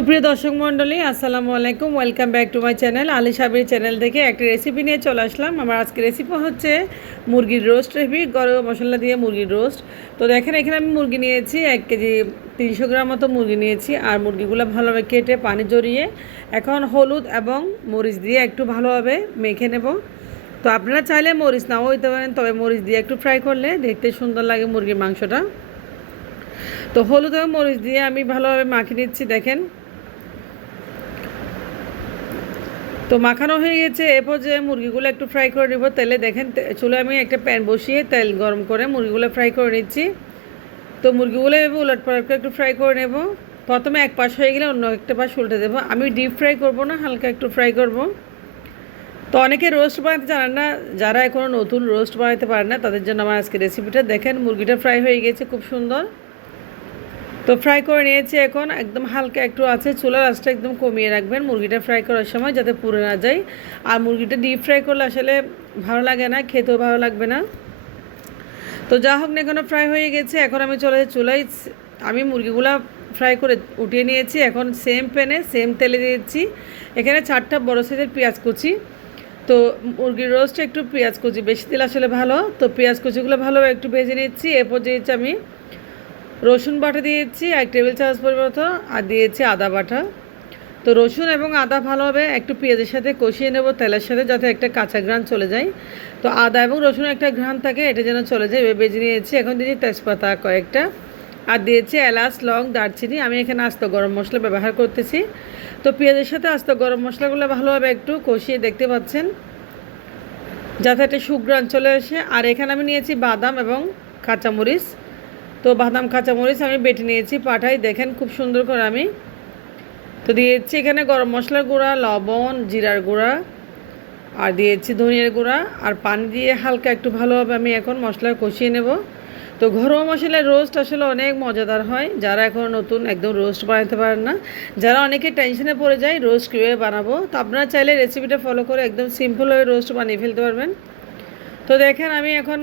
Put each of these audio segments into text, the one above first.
সুপ্রিয় দর্শক মণ্ডলী, আসসালামু আলাইকুম। Welcome back to my channel Ali Sabir channel থেকে একটি রেসিপি নিয়ে চলে আসলাম। আমার আজকে রেসিপি হচ্ছে মুরগির রোস্ট রেসিপি গরম মশলা দিয়ে মুরগির রোস্ট তো দেখেন, এখানে আমি মুরগি নিয়েছি এক কেজি তিনশো গ্রাম মতো মুরগি নিয়েছি, আর মুরগিগুলো ভালোভাবে কেটে পানি জড়িয়ে এখন হলুদ এবং মরিচ দিয়ে একটু ভালোভাবে মেখে নেব। তো আপনারা চাইলে মরিচ নাও হইতে পারেন, তবে মরিচ দিয়ে একটু ফ্রাই করলে দেখতে সুন্দর লাগে মুরগির মাংসটা। তো হলুদ এবং মরিচ দিয়ে আমি ভালোভাবে মাখিয়ে নিচ্ছি, দেখেন। তো মাখানো হয়ে গেছে, এরপর যে মুরগিগুলো একটু ফ্রাই করে নেব, তেলে দেখেন চুলে আমি একটা প্যান বসিয়ে তেল গরম করে মুরগিগুলো ফ্রাই করে নিচ্ছি। তো মুরগিগুলো এভাবে উলট পালট করে একটু ফ্রাই করে নেব। প্রথমে এক পাশ হয়ে গেলে অন্য একটা পাশ উল্টে দেবো। আমি ডিপ ফ্রাই করব না, হালকা একটু ফ্রাই করব। তো অনেকে রোস্ট বানাতে জানেন না, যারা এখনও নতুন রোস্ট বানাতে পারে না, তাদের জন্য আমার আজকে রেসিপিটা দেখেন, মুরগিটা ফ্রাই হয়ে গেছে, খুব সুন্দর। তো ফ্রাই করে নিয়েছি এখন, একদম হালকা একটু আছে, চুলার আঁচটা একদম কমিয়ে রাখবেন মুরগিটা ফ্রাই করার সময় যাতে পুড়ে না যায়। আর মুরগিটা ডিপ ফ্রাই করলে আসলে ভালো লাগে না, খেতেও ভালো লাগবে না। তো যা হোক না এখনও ফ্রাই হয়ে গেছে, এখন আমি চলে চুলায়। আমি মুরগিগুলা ফ্রাই করে উঠিয়ে নিয়েছি, এখন সেম প্যানে সেম তেলে দিয়েছি এখানে চারটা বড় সাইজের পেঁয়াজ কুচি। তো মুরগির রোস্টে একটু পেঁয়াজ কুচি, বেশি তেল আসলে ভালো। তো পেঁয়াজ কুচিগুলো ভালো একটু ভেজে নিচ্ছি, এরপর দিয়েছি আমি রসুন বাটা দিয়েছি, এক টেবিল চামচ পরিমত আর দিয়েছি আদা বাটা। তো রসুন এবং আদা ভালোভাবে একটু পেঁয়াজের সাথে কষিয়ে নেব তেলের সাথে যাতে একটা কাঁচা ঘ্রাণ চলে যায়। তো আদা এবং রসুন একটা ঘ্রাণ থাকে, এটা যেন চলে যায়, এভাবে বেজে নিয়েছি। এখন দিয়েছি তেজপাতা কয়েকটা। আর দিয়েছি এলাচ, লং, দারচিনি। আমি এখানে আস্ত গরম মশলা ব্যবহার করতেছি। তো পেঁয়াজের সাথে আস্ত গরম মশলাগুলো ভালোভাবে একটু কষিয়ে দেখতে পাচ্ছেন, যাতে একটা সুগ্রাণ চলে আসে। আর এখানে আমি নিয়েছি বাদাম এবং কাঁচামরিচ। তো বাদাম, কাঁচামরিচ আমি বেটে নিয়েছি, পাঠাই, দেখেন খুব সুন্দর করে আমি। তো দিয়েছি এখানে গরম মশলার গুঁড়া, লবণ, জিরার গুঁড়া, আর দিয়েছি ধনিয়ার গুঁড়া, আর পানি দিয়ে হালকা একটু ভালোভাবে আমি এখন মশলা কষিয়ে নেব। তো ঘরোয়া মশলার রোস্ট আসলে অনেক মজাদার হয়, যারা এখন নতুন একদম রোস্ট বানাতে পারেন না। যারা অনেকে টেনশনে পড়ে যায় রোস্ট কীভাবে বানাবো? তো আপনারা চাইলে রেসিপিটা ফলো করে একদম সিম্পল হয়ে রোস্ট বানিয়ে ফেলতে পারবেন। তো দেখেন আমি এখন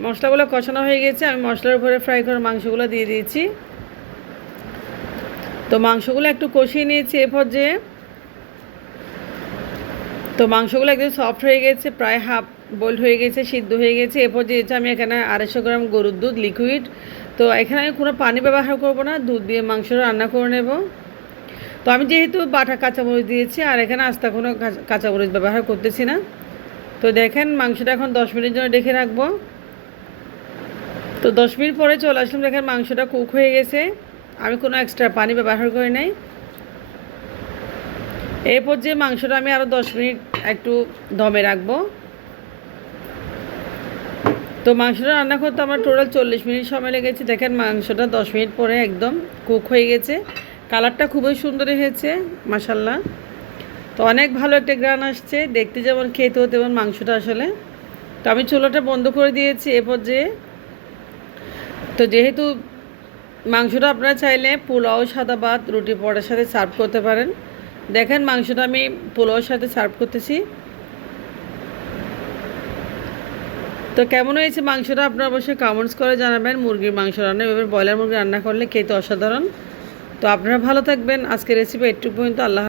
মশলাগুলো কষানো হয়ে গেছে, আমি মশলার উপরে ফ্রাই করে মাংসগুলো দিয়ে দিয়েছি। তো মাংসগুলো একটু কষিয়ে নিয়েছি এ পর্যায়ে। তো মাংসগুলো একদম সফট হয়ে গেছে, প্রায় হাফ বয়েল হয়ে গেছে, সিদ্ধ হয়ে গেছে। এরপর দিয়েছি আমি এখানে আড়াইশো গ্রাম গরুর দুধ লিকুইড তো এখানে আমি কোনো পানি ব্যবহার করব না, দুধ দিয়ে মাংস রান্না করে নেব। তো আমি যেহেতু বাটা কাঁচামরিচ দিয়েছি, আর এখানে আস্তা কোনো কাঁচা- কাঁচামরিচ ব্যবহার করতেছি না। তো দেখেন মাংসটা এখন দশ মিনিটের জন্য রেখে রাখব। তো দশ মিনিট পরে চলে আসলাম দেখেন মাংসটা কুক হয়ে গেছে। আমি কোনো এক্সট্রা পানি ব্যবহার করি নাই। এরপর যে মাংসটা আমি আরও দশ মিনিট একটু দমে রাখব। তো মাংসটা রান্না করতে আমার টোটাল চল্লিশ মিনিট সময় লেগেছে। দেখেন মাংসটা দশ মিনিট পরে একদম কুক হয়ে গেছে। কালারটা খুবই সুন্দর হয়েছে মাসাল্লাহ তো অনেক ভালো একটা গ্রান আসছে। দেখতে যেমন খেতেও তেমন মাংসটা আসলে। তো আমি চুলোটা বন্ধ করে দিয়েছি। এরপর পর্যায়ে তো যেহেতু মাংসটা আপনারা চাইলে পোলাও, সাদা ভাত, রুটি পরোটার সাথে সার্ভ করতে পারেন। দেখেন মাংসটা আমি পোলাওর সাথে সার্ভ করতেছি। তো কেমন হয়েছে মাংসটা আপনারা অবশ্যই কমেন্টস করে জানাবেন। মুরগির মাংস রান্না, এভাবে ব্রয়লার মুরগি রান্না করলে খেতে অসাধারণ। তো আপনারা ভালো থাকবেন। আজকের রেসিপি একটু পর্যন্ত। আল্লাহ